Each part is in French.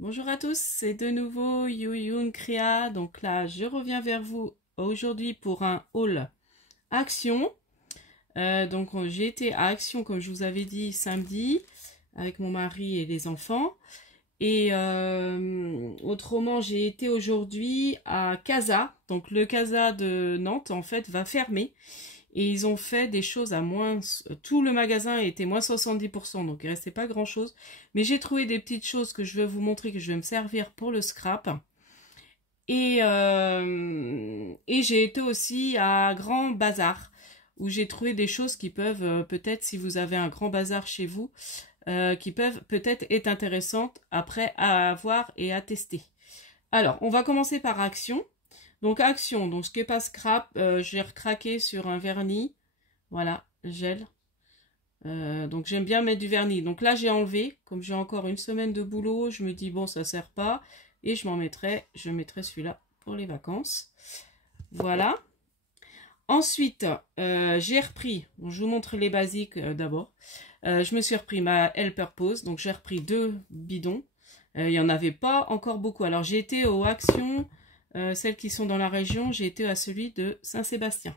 Bonjour à tous, c'est de nouveau Yuyun Kria. Donc là, je reviens vers vous aujourd'hui pour un haul Action. J'ai été à Action, comme je vous avais dit, samedi, avec mon mari et les enfants. Et autrement, j'ai été aujourd'hui à Casa. Donc le Casa de Nantes, en fait, va fermer. Et ils ont fait des choses à moins... Tout le magasin était moins 70%, donc il restait pas grand-chose. Mais j'ai trouvé des petites choses que je vais vous montrer, que je vais me servir pour le scrap. Et j'ai été aussi à Grand Bazar, où j'ai trouvé des choses qui peuvent, peut-être si vous avez un grand bazar chez vous, qui peuvent peut-être être intéressantes après à voir et à tester. Alors, on va commencer par Action. Donc Action, donc ce qui est pas scrap, j'ai recraqué sur un vernis, voilà, gel. Donc j'aime bien mettre du vernis. Donc là j'ai enlevé, comme j'ai encore une semaine de boulot, je me dis bon ça sert pas, et je mettrai celui-là pour les vacances. Voilà. Ensuite, j'ai repris, bon, je vous montre les basiques d'abord. Je me suis repris ma Elle Purpose, donc j'ai repris 2 bidons. Il n'y en avait pas encore beaucoup. Alors j'ai été aux Actions, celles qui sont dans la région, j'ai été à celui de Saint-Sébastien.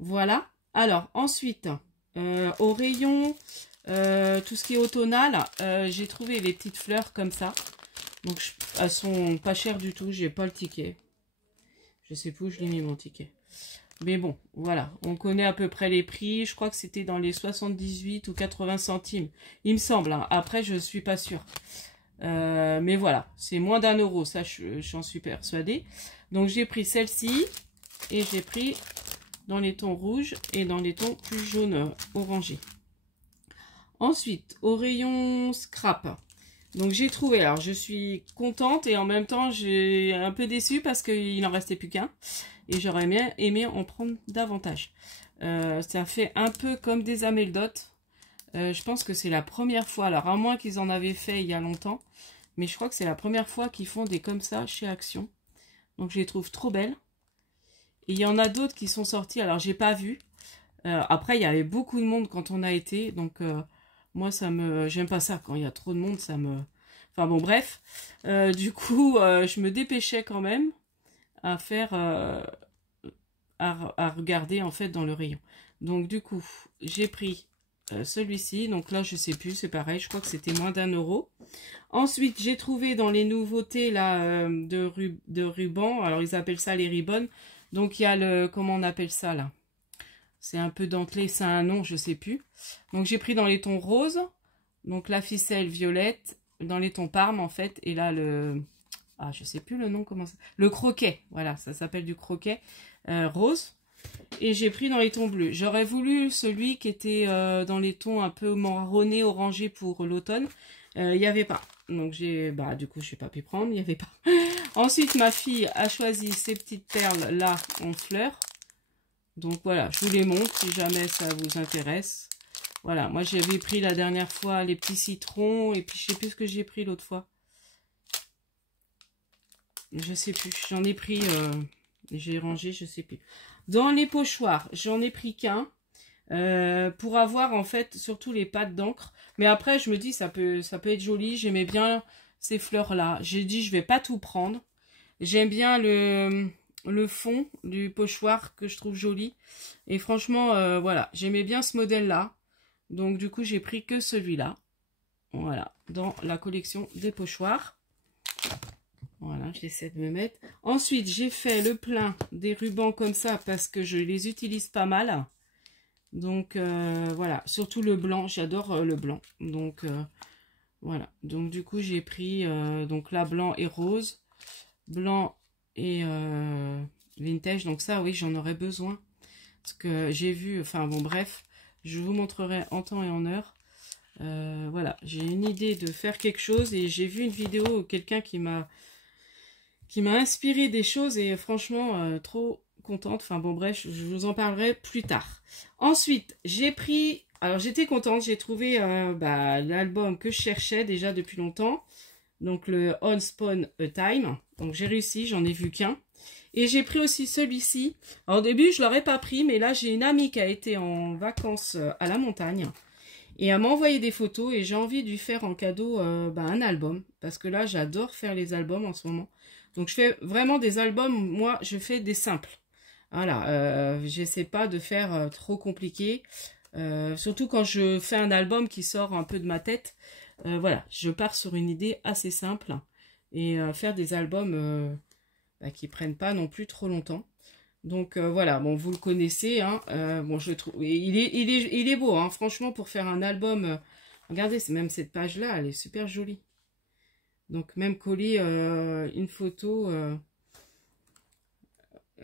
Voilà. Alors ensuite, au rayon, tout ce qui est automnal, j'ai trouvé les petites fleurs comme ça. Donc elles sont pas chères du tout, j'ai pas le ticket. Je sais plus où je l'ai mis mon ticket. Mais bon, voilà, on connaît à peu près les prix. Je crois que c'était dans les 78 ou 80 centimes. Il me semble, hein. Après, je suis pas sûre. Mais voilà, c'est moins d'1 €, ça j'en suis persuadée. Donc j'ai pris celle-ci et j'ai pris dans les tons rouges et dans les tons plus jaunes orangés. Ensuite, au rayon scrap, donc j'ai trouvé, alors je suis contente et en même temps j'ai un peu déçue parce qu'il n'en restait plus qu'un et j'aurais bien aimé en prendre davantage. Ça fait un peu comme des ameldotes. Je pense que c'est la première fois, alors à moins qu'ils en avaient fait il y a longtemps, mais je crois que c'est la première fois qu'ils font des comme ça chez Action. Donc je les trouve trop belles. Et il y en a d'autres qui sont sortis, alors j'ai pas vu. Après il y avait beaucoup de monde quand on a été, donc moi j'aime pas ça, quand il y a trop de monde, ça me... Enfin bon bref, du coup je me dépêchais quand même à faire... à regarder en fait dans le rayon. Donc du coup j'ai pris celui-ci, donc là je sais plus, c'est pareil, je crois que c'était moins d'1 €. Ensuite j'ai trouvé dans les nouveautés là de ruban, alors ils appellent ça les ribbons, donc il y a le, comment on appelle ça là, c'est un peu dentelé, c'est un nom, je sais plus. Donc j'ai pris dans les tons roses, donc la ficelle violette, dans les tons parme en fait, et là le... Ah, je sais plus le nom, comment ça... Le croquet, voilà, ça s'appelle du croquet rose. Et j'ai pris dans les tons bleus. J'aurais voulu celui qui était dans les tons un peu marronné, orangé pour l'automne. Il n'y avait pas. Donc j'ai... Bah du coup, je n'ai pas pu prendre, il n'y avait pas. Ensuite, ma fille a choisi ces petites perles là en fleurs. Donc voilà, je vous les montre si jamais ça vous intéresse. Voilà, moi j'avais pris la dernière fois les petits citrons. Et puis je sais plus ce que j'ai pris l'autre fois. Je sais plus, j'en ai pris, j'ai rangé, je sais plus. Dans les pochoirs, j'en ai pris qu'un pour avoir en fait surtout les pattes d'encre. Mais après, je me dis ça peut être joli. J'aimais bien ces fleurs là. J'ai dit je vais pas tout prendre. J'aime bien le fond du pochoir que je trouve joli. Et franchement, voilà, j'aimais bien ce modèle là. Donc du coup, j'ai pris que celui-là. Voilà, dans la collection des pochoirs. Voilà, j'essaie de me mettre. Ensuite, j'ai fait le plein des rubans comme ça parce que je les utilise pas mal. Donc, voilà. Surtout le blanc. J'adore le blanc. Donc, voilà. Donc, du coup, j'ai pris donc là, blanc et rose. Blanc et vintage. Donc, ça, oui, j'en aurais besoin. Parce que j'ai vu... Enfin, bon, bref. Je vous montrerai en temps et en heure. Voilà. J'ai une idée de faire quelque chose. Et j'ai vu une vidéo, quelqu'un qui m'a inspiré des choses et franchement trop contente. Enfin bon bref, je vous en parlerai plus tard. Ensuite, j'ai pris, alors j'étais contente, j'ai trouvé l'album que je cherchais déjà depuis longtemps. Donc le On Spawn a Time. Donc j'ai réussi, j'en ai vu qu'un. Et j'ai pris aussi celui-ci. Alors au début, je l'aurais pas pris, mais là j'ai une amie qui a été en vacances à la montagne. Et elle m'a envoyé des photos et j'ai envie de lui faire en cadeau un album. parce que là, j'adore faire les albums en ce moment. Donc, je fais vraiment des albums. Moi, je fais des simples. Voilà, j'essaie pas de faire trop compliqué. Surtout quand je fais un album qui sort un peu de ma tête. Voilà, je pars sur une idée assez simple. Et faire des albums qui prennent pas non plus trop longtemps. Donc voilà, bon, vous le connaissez, hein, bon, je trouve, il est beau, hein, franchement, pour faire un album. Regardez, c'est même cette page-là, elle est super jolie. Donc même coller une photo,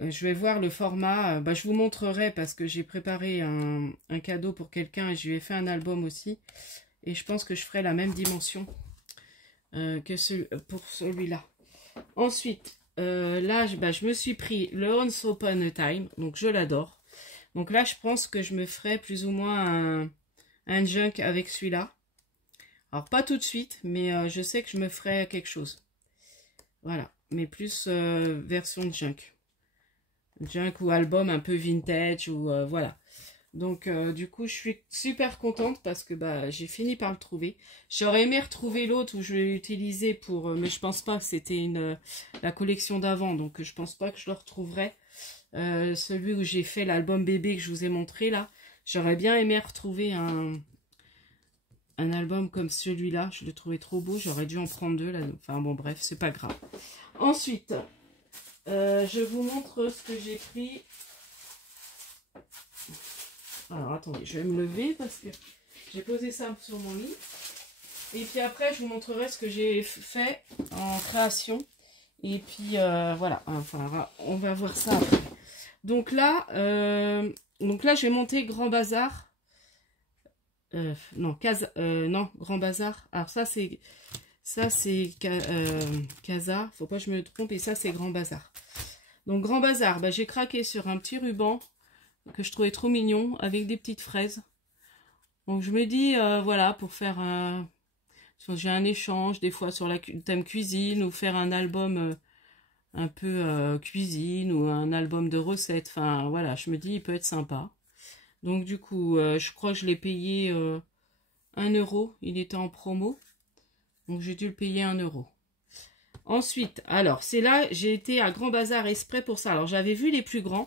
je vais voir le format. Je vous montrerai parce que j'ai préparé un cadeau pour quelqu'un et je lui ai fait un album aussi. Et je pense que je ferai la même dimension pour celui-là. Ensuite, là, je me suis pris le Once Upon a Time, donc je l'adore. Donc là, je pense que je me ferai plus ou moins un junk avec celui-là. Alors, pas tout de suite, mais je sais que je me ferai quelque chose. Voilà, mais plus version junk. Junk ou album un peu vintage, ou voilà. Donc, du coup, je suis super contente parce que j'ai fini par le trouver. J'aurais aimé retrouver l'autre où je l'ai utilisé pour... mais je pense pas que c'était la collection d'avant. Donc, je pense pas que je le retrouverai. Celui où j'ai fait l'album bébé que je vous ai montré là. J'aurais bien aimé retrouver un album comme celui-là. Je le trouvais trop beau. J'aurais dû en prendre deux là. Enfin, bon, bref, c'est pas grave. Ensuite, je vous montre ce que j'ai pris. Alors, attendez, je vais me lever parce que j'ai posé ça sur mon lit. Et puis après, je vous montrerai ce que j'ai fait en création. Et puis, voilà. Enfin, on va voir ça après. Donc là, je vais monter Grand Bazar. Non, Grand Bazar. Alors ça, c'est Casa. Faut pas que je me trompe. Et ça, c'est Grand Bazar. Donc, Grand Bazar, j'ai craqué sur un petit ruban que je trouvais trop mignon, avec des petites fraises. Donc je me dis, voilà, pour faire j'ai un échange, des fois sur le thème cuisine, ou faire un album un peu cuisine, ou un album de recettes, enfin voilà, je me dis, il peut être sympa. Donc du coup, je crois que je l'ai payé 1 euro, il était en promo, donc j'ai dû le payer 1 euro. Ensuite, alors, c'est là, j'ai été à Grand Bazar exprès pour ça. Alors j'avais vu les plus grands,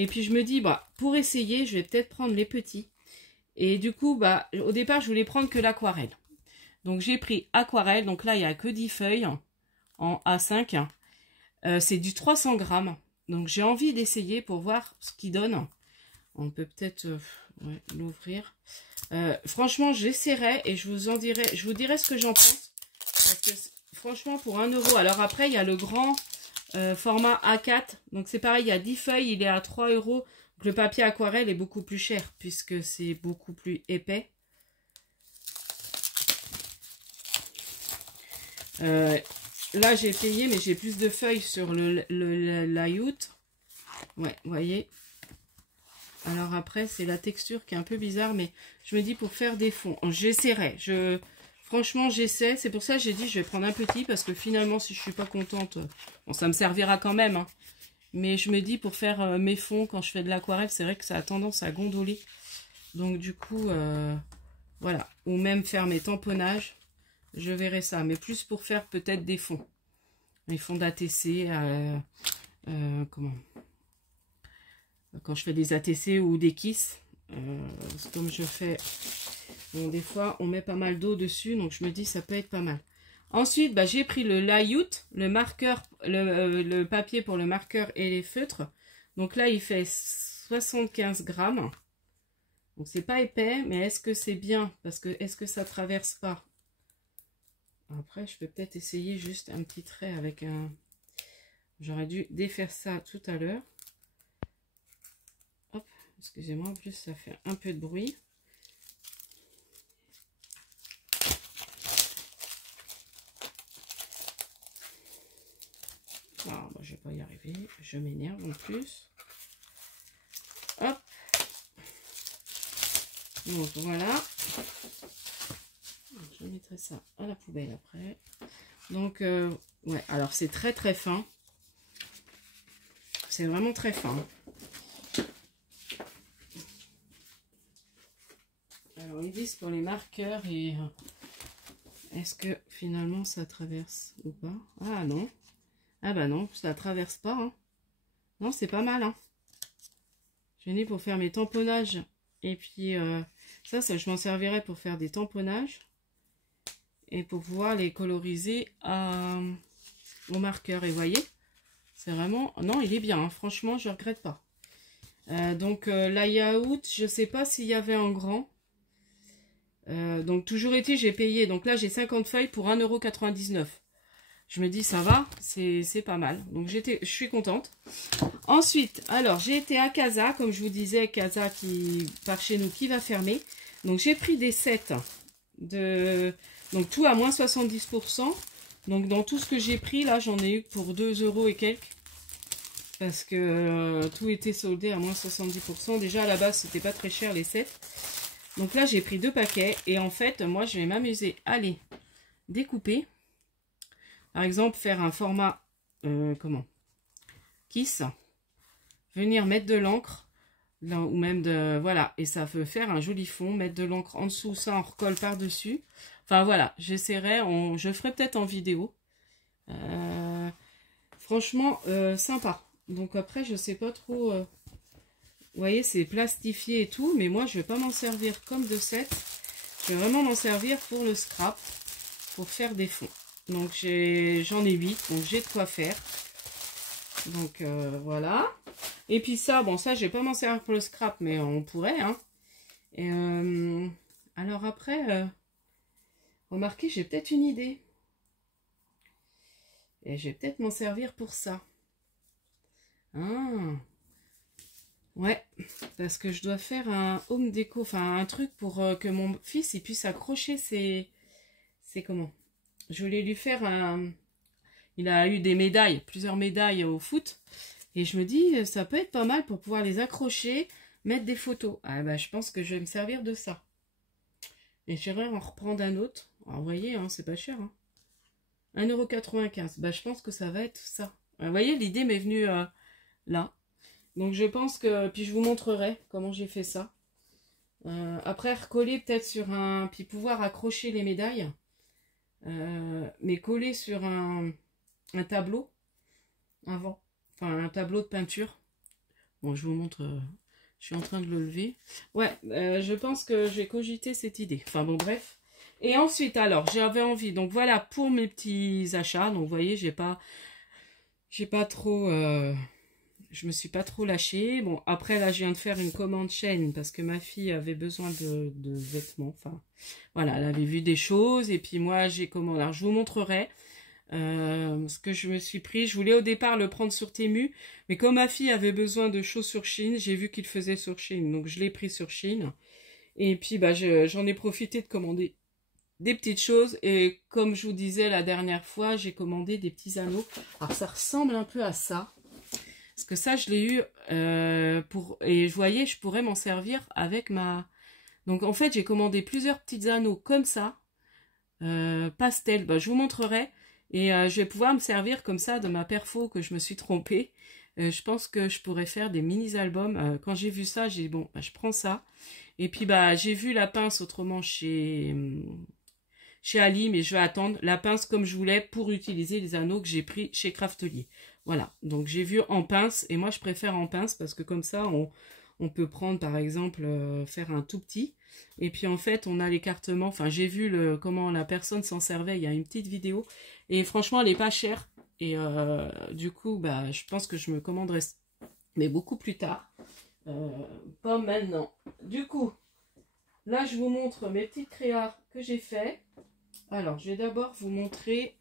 et puis je me dis, pour essayer, je vais peut-être prendre les petits. Et du coup, au départ, je voulais prendre que l'aquarelle. Donc j'ai pris aquarelle. Donc là, il n'y a que 10 feuilles en A5. C'est du 300 grammes. Donc j'ai envie d'essayer pour voir ce qu'il donne. On peut peut-être l'ouvrir. Franchement, j'essaierai et je vous dirai ce que j'en pense. Parce que franchement, pour 1 euro. Alors après, il y a le grand... format A4, donc c'est pareil, il y a 10 feuilles, il est à 3 euros. Donc le papier aquarelle est beaucoup plus cher puisque c'est beaucoup plus épais. Là j'ai payé, mais j'ai plus de feuilles sur le layout. Ouais, vous voyez. Alors après, c'est la texture qui est un peu bizarre, mais je me dis pour faire des fonds, j'essaierai. Franchement, j'essaie. C'est pour ça que j'ai dit je vais prendre un petit parce que finalement, si je suis pas contente, bon, ça me servira quand même. Hein. Mais je me dis pour faire mes fonds quand je fais de l'aquarelle, c'est vrai que ça a tendance à gondoler. Donc du coup, voilà. Ou même faire mes tamponnages, je verrai ça. Mais plus pour faire peut-être des fonds. Les fonds d'ATC, comment? Quand je fais des ATC ou des kisses, comme je fais... Bon, des fois, on met pas mal d'eau dessus, donc je me dis ça peut être pas mal. Ensuite, j'ai pris le layout, le marqueur, le papier pour le marqueur et les feutres. Donc là, il fait 75 grammes. Donc c'est pas épais, mais est-ce que c'est bien? Parce que est-ce que ça traverse pas? Après, je peux peut-être essayer juste un petit trait avec un... J'aurais dû défaire ça tout à l'heure. Hop, excusez-moi, en plus ça fait un peu de bruit. Ah, je vais pas y arriver, je m'énerve en plus. Hop. Donc voilà. Je mettrai ça à la poubelle après. Donc, ouais, alors c'est très très fin. C'est vraiment très fin. Alors ils disent pour les marqueurs et Est-ce que finalement ça traverse ou pas? Ah non. Ah bah non, ça traverse pas. Hein. Non, c'est pas mal. Hein. J'en ai pour faire mes tamponnages. Et puis ça, je m'en servirai pour faire des tamponnages. Et pour pouvoir les coloriser au marqueur. Et vous voyez, c'est vraiment... Non, il est bien. Hein. Franchement, je regrette pas. Donc layout, je sais pas s'il y avait en grand. Donc toujours été, j'ai payé. Donc là, j'ai 50 feuilles pour 1,99 €. Je me dis, ça va, c'est pas mal. Donc je suis contente. Ensuite, alors, j'ai été à Casa, comme je vous disais, Casa qui par chez nous, qui va fermer. Donc j'ai pris des sets de... Donc tout à moins 70%. Donc dans tout ce que j'ai pris, là, j'en ai eu pour 2 € et quelques. Parce que tout était soldé à moins 70%. Déjà, à la base, c'était pas très cher, les sets. Donc là, j'ai pris 2 paquets. Et en fait, moi, je vais m'amuser à les découper. Par exemple, faire un format, Kiss. Venir mettre de l'encre. Ou même de... Voilà. Et ça peut faire un joli fond. Mettre de l'encre en dessous. Ça, on recolle par-dessus. Enfin, voilà. J'essaierai. Je ferai peut-être en vidéo. Franchement, sympa. Donc après, je sais pas trop... Vous voyez, c'est plastifié et tout. Mais moi, je vais pas m'en servir comme de set. Je vais vraiment m'en servir pour le scrap. Pour faire des fonds. Donc j'en ai 8. Donc j'ai de quoi faire. Donc voilà. Et puis ça, bon ça, je vais pas m'en servir pour le scrap. Mais on pourrait. Hein. Et, alors après, remarquez, j'ai peut-être une idée. Et je vais peut-être m'en servir pour ça. Ah. Ouais, parce que je dois faire un home déco, enfin un truc pour que mon fils il puisse accrocher ses... C'est comment? Je voulais lui faire un... Il a eu des médailles, plusieurs médailles au foot. Et je me dis, ça peut être pas mal pour pouvoir les accrocher, mettre des photos. Ah bah je pense que je vais me servir de ça. Et j'aimerais en reprendre un autre. Alors, vous voyez, hein, c'est pas cher. Hein. 1,95 €. Bah je pense que ça va être ça. Vous voyez, l'idée m'est venue là. Donc je pense que... Puis je vous montrerai comment j'ai fait ça. Après recoller peut-être sur un... Puis pouvoir accrocher les médailles. Mais coller sur un tableau avant. Enfin un tableau de peinture. Bon je vous montre... je suis en train de le lever. Ouais, je pense que j'ai cogité cette idée. Enfin bon bref. Et ensuite alors j'avais envie. Donc voilà pour mes petits achats. Donc vous voyez j'ai pas trop... je me suis pas trop lâchée. Bon, après, là, je viens de faire une commande chaîne parce que ma fille avait besoin de vêtements. Enfin, voilà, elle avait vu des choses. Et puis, moi, j'ai commandé. Alors, je vous montrerai ce que je me suis pris. Je voulais au départ le prendre sur Temu. Mais comme ma fille avait besoin de choses sur Shein, j'ai vu qu'il faisait sur Shein. Donc, je l'ai pris sur Shein. Et puis, bah, j'en ai profité de commander des petites choses. Et comme je vous disais la dernière fois, j'ai commandé des petits anneaux. Alors, ça ressemble un peu à ça. Parce que ça, je l'ai eu et vous voyez, je pourrais m'en servir avec ma... Donc, en fait, j'ai commandé plusieurs petits anneaux comme ça, pastel. Bah, je vous montrerai. Et je vais pouvoir me servir comme ça de ma perfo que je me suis trompée. Je pense que je pourrais faire des mini-albums. Quand j'ai vu ça, j'ai dit, bon, bah, je prends ça. Et puis, bah, j'ai vu la pince autrement chez Ali, mais je vais attendre la pince comme je voulais pour utiliser les anneaux que j'ai pris chez Craftelier. Voilà, donc j'ai vu en pince, et moi je préfère en pince parce que comme ça, on peut prendre par exemple, faire un tout petit, et puis en fait, on a l'écartement, enfin j'ai vu comment la personne s'en servait, il y a une petite vidéo, et franchement, elle n'est pas chère, et du coup, bah, je pense que je me commanderai, mais beaucoup plus tard, pas maintenant. Du coup, là je vous montre mes petites créas que j'ai fait. Alors, je vais d'abord vous montrer...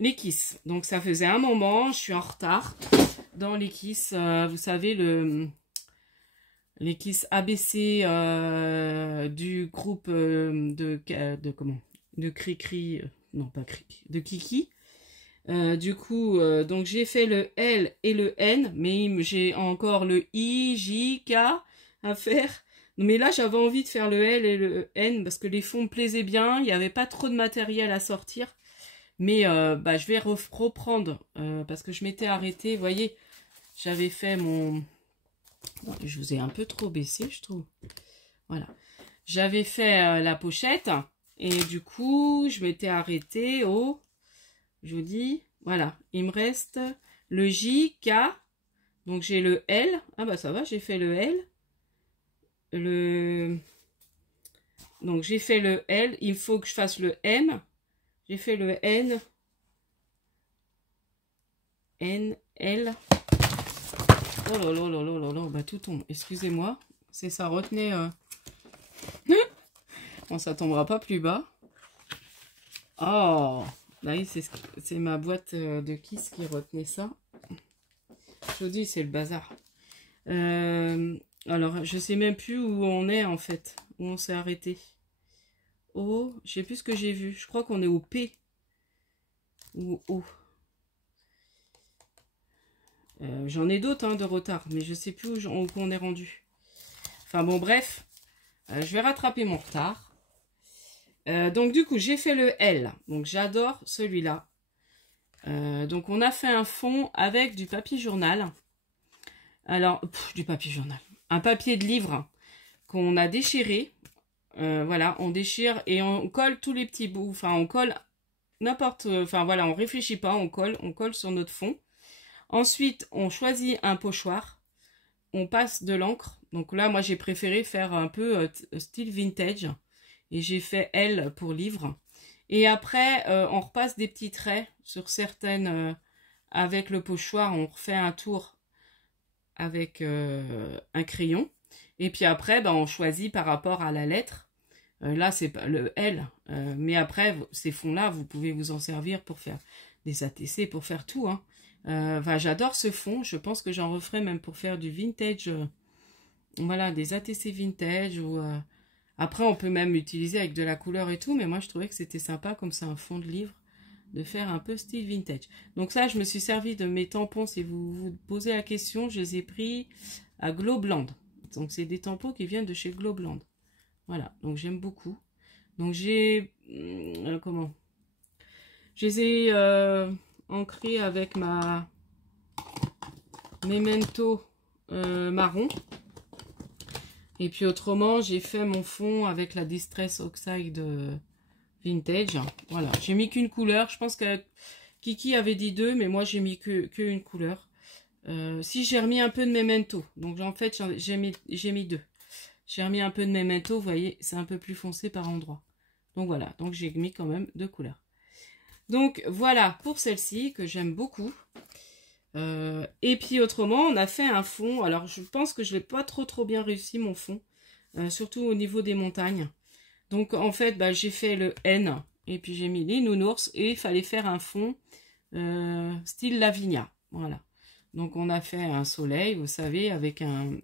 les Kiss. Donc ça faisait un moment, je suis en retard dans les Kiss. Vous savez, les Kiss ABC du groupe de Cricri, non pas Cricri, de Kiki. Du coup, donc j'ai fait le L et le N, mais j'ai encore le I, J, K à faire. Mais là, j'avais envie de faire le L et le N parce que les fonds me plaisaient bien. Il n'y avait pas trop de matériel à sortir. Mais bah, je vais reprendre parce que je m'étais arrêtée. Vous voyez, j'avais fait mon... Je vous ai un peu trop baissé, je trouve. Voilà. j'avais fait la pochette. Et du coup, je m'étais arrêtée au... Je vous dis, voilà, il me reste le J, K. Donc j'ai le L. Ah bah ça va, j'ai fait le L. Donc j'ai fait le L. Il faut que je fasse le M. J'ai fait le N. N, L. Oh là là là là là là, bah tout tombe. Excusez-moi. C'est ça, retenez... Bon, ça tombera pas plus bas. Oh, là, c'est ma boîte de Kiss qui retenait ça. Je vous dis, c'est le bazar. Alors, je sais même plus où on est, en fait. Où on s'est arrêté. Oh, je sais plus ce que j'ai vu. Je crois qu'on est au P. Ou O. J'en ai d'autres hein, de retard, mais je sais plus où on est rendu. Enfin bon, bref. Je vais rattraper mon retard. Donc du coup, j'ai fait le L. Donc j'adore celui-là. Donc on a fait un fond avec du papier journal. Alors, du papier journal. Un papier de livre qu'on a déchiré. Voilà, on déchire et on colle tous les petits bouts. Enfin, on colle n'importe... Enfin voilà, on réfléchit pas, on colle sur notre fond. Ensuite, on choisit un pochoir. On passe de l'encre. Donc là, moi, j'ai préféré faire un peu style vintage. Et j'ai fait L pour livre. Et après, on repasse des petits traits sur certaines... avec le pochoir, on refait un tour avec un crayon. Et puis après, on choisit par rapport à la lettre. Là, c'est le L. Mais après, ces fonds-là, vous pouvez vous en servir pour faire des ATC, pour faire tout. Hein. J'adore ce fond. Je pense que j'en referai même pour faire du vintage. Voilà, des ATC vintage. Ou, après, on peut même utiliser avec de la couleur et tout. Mais moi, je trouvais que c'était sympa, comme c'est un fond de livre, de faire un peu style vintage. Donc ça, je me suis servi de mes tampons. Si vous vous posez la question, je les ai pris à Globland. Donc c'est des tampons qui viennent de chez Globland. Voilà, donc j'aime beaucoup. Donc j'ai... comment? Je les ai ancrés avec ma Memento marron. Et puis autrement, j'ai fait mon fond avec la Distress Oxide vintage. Voilà, j'ai mis qu'une couleur. Je pense que Kiki avait dit 2, mais moi j'ai mis que une couleur. Si j'ai remis un peu de Memento. Donc en fait, j'ai mis 2. J'ai remis un peu de Memento, vous voyez, c'est un peu plus foncé par endroit. Donc voilà, donc j'ai mis quand même 2 couleurs. Donc voilà pour celle-ci que j'aime beaucoup. Et puis autrement, on a fait un fond. Alors je pense que je n'ai pas trop bien réussi mon fond. Surtout au niveau des montagnes. Donc en fait, j'ai fait le N. Et puis j'ai mis les nounours. Et il fallait faire un fond style Lavinia. Voilà. Donc on a fait un soleil, vous savez, avec un...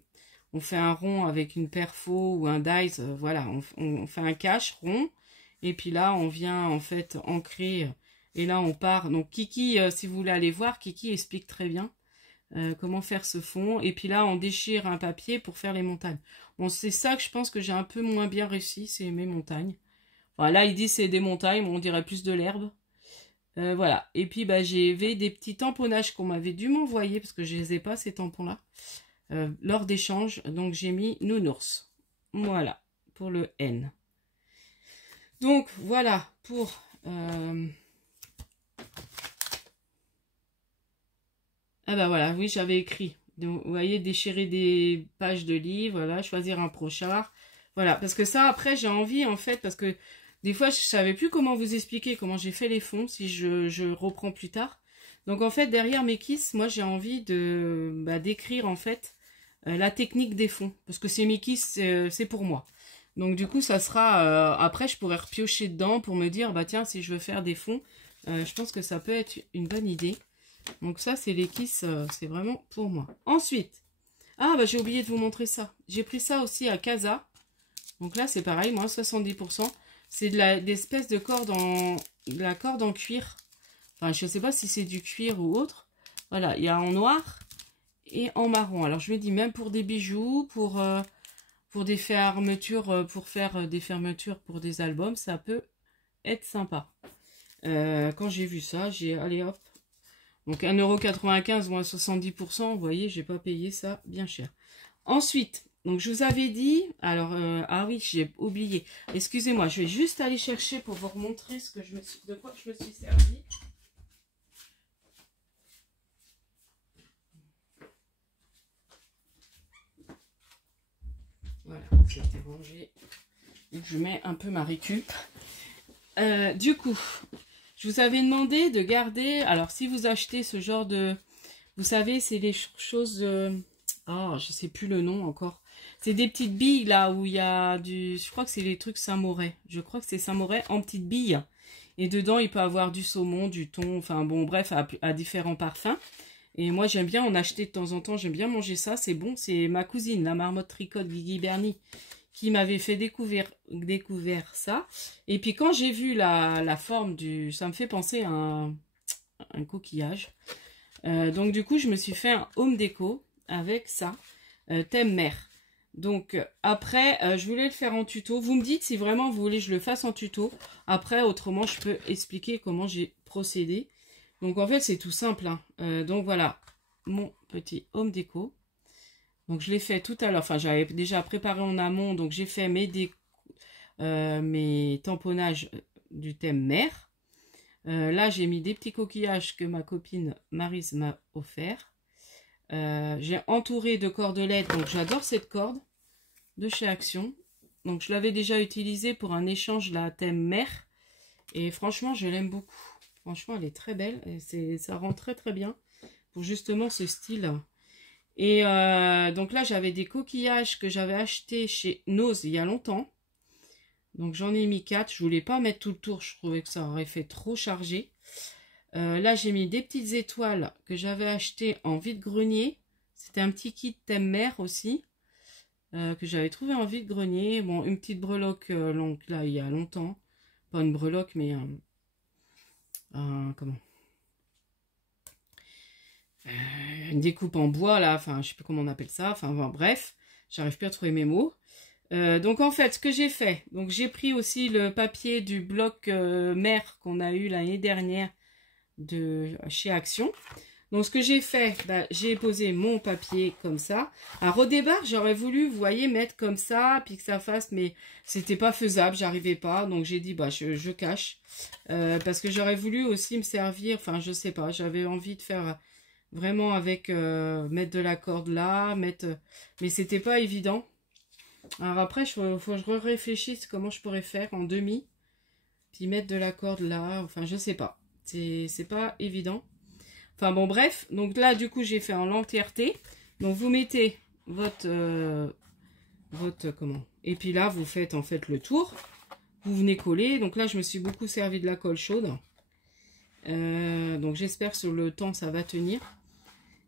On fait un rond avec une perfo ou un dies, voilà, on fait un cache rond. Et puis là, on vient en fait ancrer. Et là, on part. Donc Kiki, si vous voulez aller voir, Kiki explique très bien comment faire ce fond. Et puis là, on déchire un papier pour faire les montagnes. Bon, c'est ça que je pense que j'ai un peu moins bien réussi, c'est mes montagnes. Enfin, là, il dit c'est des montagnes, on dirait plus de l'herbe. Voilà. Et puis, j'avais des petits tamponnages qu'on m'avait dû m'envoyer, parce que je les ai pas, ces tampons-là. Lors d'échange, donc j'ai mis nounours. Voilà, pour le N. Donc voilà pour ah voilà, oui, j'avais écrit. Donc, vous voyez, déchirer des pages de livres, voilà, choisir un pochoir. Voilà, parce que ça, après, j'ai envie, en fait, parce que des fois, je savais plus comment vous expliquer comment j'ai fait les fonds, si je reprends plus tard. Donc, en fait, derrière mes kisses, moi, j'ai envie de d'écrire, en fait, la technique des fonds. Parce que ces Mickey, c'est pour moi. Donc du coup, ça sera... après, je pourrais repiocher dedans pour me dire, tiens, si je veux faire des fonds, je pense que ça peut être une bonne idée. Donc ça, c'est les kisses, c'est vraiment pour moi. Ensuite, j'ai oublié de vous montrer ça. J'ai pris ça aussi à Casa. Donc là, c'est pareil, moins 70%. C'est de l'espèce de corde la corde en cuir. Enfin, je ne sais pas si c'est du cuir ou autre. Voilà, il y a en noir et en marron. Alors je me dis même pour des bijoux, pour des fermetures, pour faire des fermetures pour des albums, ça peut être sympa. Quand j'ai vu ça, j'ai allez hop. Donc 1,95 € moins 70%, vous voyez, j'ai pas payé ça bien cher. Ensuite, Donc, je vous avais dit... Alors, ah oui, j'ai oublié. Excusez-moi, je vais juste aller chercher pour vous remontrer ce que de quoi je me suis servi. Voilà, c'était rangé. Et je mets un peu ma récup. Du coup, je vous avais demandé de garder... Alors, si vous achetez ce genre de... Vous savez, c'est les choses... Oh, je sais plus le nom encore. C'est des petites billes là où il y a du... Je crois que c'est les trucs Saint-Moret. Je crois que c'est Saint-Moret en petites billes. Et dedans, il peut avoir du saumon, du thon, enfin bon, bref, à différents parfums. Et moi, j'aime bien en acheter de temps en temps. J'aime bien manger ça. C'est bon. C'est ma cousine, la marmotte tricotte Guigui Bernie, qui m'avait fait découvrir ça. Et puis quand j'ai vu la forme du... Ça me fait penser à un coquillage. Donc du coup, je me suis fait un home déco avec ça, thème mer. Donc après, je voulais le faire en tuto. Vous me dites si vraiment vous voulez que je le fasse en tuto. Après, autrement, je peux expliquer comment j'ai procédé. Donc en fait, c'est tout simple. Hein. Donc voilà, mon petit home déco. Donc je l'ai fait tout à l'heure. Enfin, j'avais déjà préparé en amont. Donc j'ai fait mes tamponnages du thème mer. Là, j'ai mis des petits coquillages que ma copine Maryse m'a offert. J'ai entouré de cordelettes, donc j'adore cette corde de chez Action. Donc je l'avais déjà utilisée pour un échange la thème mer. Et franchement, je l'aime beaucoup. Franchement, elle est très belle. Et ça rend très très bien pour justement ce style. Et donc là, j'avais des coquillages que j'avais achetés chez Nose il y a longtemps. Donc j'en ai mis 4. Je voulais pas mettre tout le tour. Je trouvais que ça aurait fait trop chargé. Là, j'ai mis des petites étoiles que j'avais achetées en vide-grenier. C'était un petit kit thème mer aussi. Que j'avais trouvé en vide-grenier. Bon, une petite breloque longue, là, il y a longtemps. Pas une breloque, mais comment une découpe en bois, là. Enfin, je sais plus comment on appelle ça. Enfin, bref, j'arrive plus à trouver mes mots. Donc en fait, ce que j'ai fait, donc j'ai pris aussi le papier du bloc mer qu'on a eu l'année dernière de chez Action. Donc ce que j'ai fait, j'ai posé mon papier comme ça. Alors au départ, j'aurais voulu, vous voyez, mettre comme ça, puis que ça fasse, mais c'était pas faisable, j'arrivais pas. Donc j'ai dit, je cache. Parce que j'aurais voulu aussi me servir, enfin je sais pas, j'avais envie de faire vraiment avec, mettre de la corde là, mais c'était pas évident. Alors après, il faut que je réfléchisse comment je pourrais faire en demi. Puis mettre de la corde là. Enfin, je sais pas. C'est pas évident. Enfin bon, bref. Donc là, du coup, j'ai fait en l'entièreté. Donc vous mettez votre comment. Et puis là, vous faites en fait le tour. Vous venez coller. Donc là, je me suis beaucoup servi de la colle chaude. Donc j'espère que sur le temps, ça va tenir.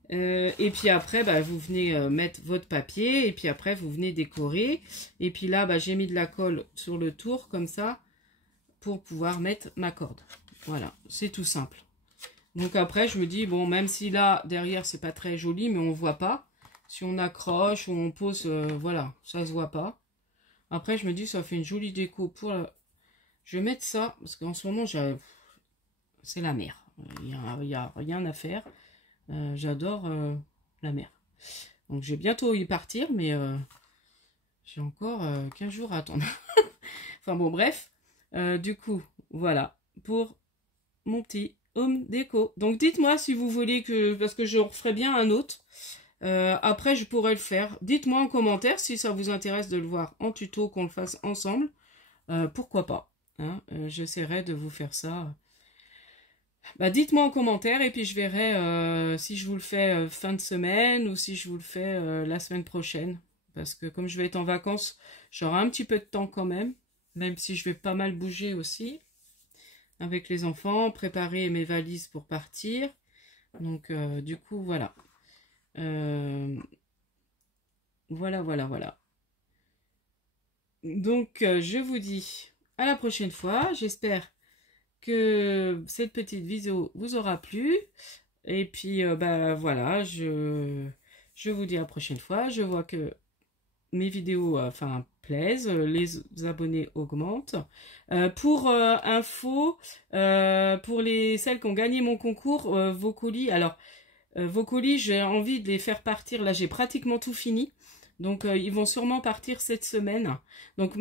Et puis après, vous venez mettre votre papier. Et puis après, vous venez décorer. Et puis là, j'ai mis de la colle sur le tour, comme ça, pour pouvoir mettre ma corde. Voilà, c'est tout simple. Donc après, je me dis, bon, même si là, derrière, c'est pas très joli, mais on voit pas. Si on accroche ou on pose, voilà, ça se voit pas. Après, je me dis, ça fait une jolie déco pour... Je vais mettre ça, parce qu'en ce moment, c'est la mer. Il y a rien à faire. J'adore la mer. Donc, je vais bientôt y partir, mais j'ai encore 15 jours à attendre. Enfin bon, bref. Du coup, voilà, pour mon petit home déco. Donc, dites-moi si vous voulez que... Parce que je referai bien un autre. Après, je pourrais le faire. Dites-moi en commentaire si ça vous intéresse de le voir en tuto, qu'on le fasse ensemble. Pourquoi pas, hein. J'essaierai de vous faire ça. Dites-moi en commentaire et puis je verrai si je vous le fais fin de semaine ou si je vous le fais la semaine prochaine. Parce que comme je vais être en vacances, j'aurai un petit peu de temps quand même. Même si je vais pas mal bouger aussi. Avec les enfants, préparer mes valises pour partir. Donc du coup, voilà. Voilà. Donc, je vous dis à la prochaine fois. J'espère que cette petite vidéo vous aura plu. Et puis, voilà, je vous dis à la prochaine fois. Je vois que mes vidéos, plaisent. Les abonnés augmentent. Pour info, pour celles qui ont gagné mon concours, vos colis. Alors, vos colis, j'ai envie de les faire partir. Là, j'ai pratiquement tout fini. Donc, ils vont sûrement partir cette semaine. Donc,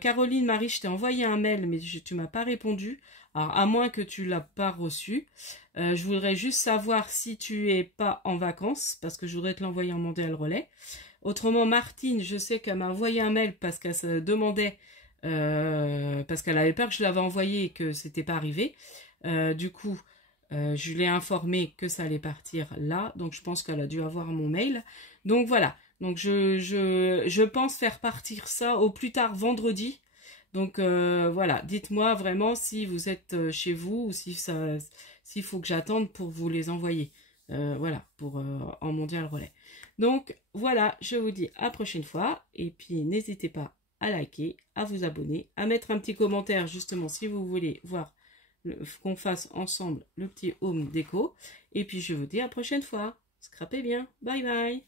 Caroline, Marie, je t'ai envoyé un mail, mais tu m'as pas répondu. Alors, à moins que tu l'as pas reçu. Je voudrais juste savoir si tu es pas en vacances, parce que je voudrais te l'envoyer en mondial relais. Autrement, Martine, je sais qu'elle m'a envoyé un mail parce qu'elle se demandait, parce qu'elle avait peur que je l'avais envoyé et que c'était pas arrivé. Du coup, je l'ai informée que ça allait partir là, donc je pense qu'elle a dû avoir mon mail. Donc voilà, donc je pense faire partir ça au plus tard vendredi. Donc voilà, dites-moi vraiment si vous êtes chez vous ou si s'il faut que j'attende pour vous les envoyer. Voilà, pour en mondial relais. Donc voilà, je vous dis à la prochaine fois. Et puis n'hésitez pas à liker, à vous abonner, à mettre un petit commentaire justement si vous voulez voir qu'on fasse ensemble le petit home déco. Et puis je vous dis à la prochaine fois. Scrapez bien. Bye bye.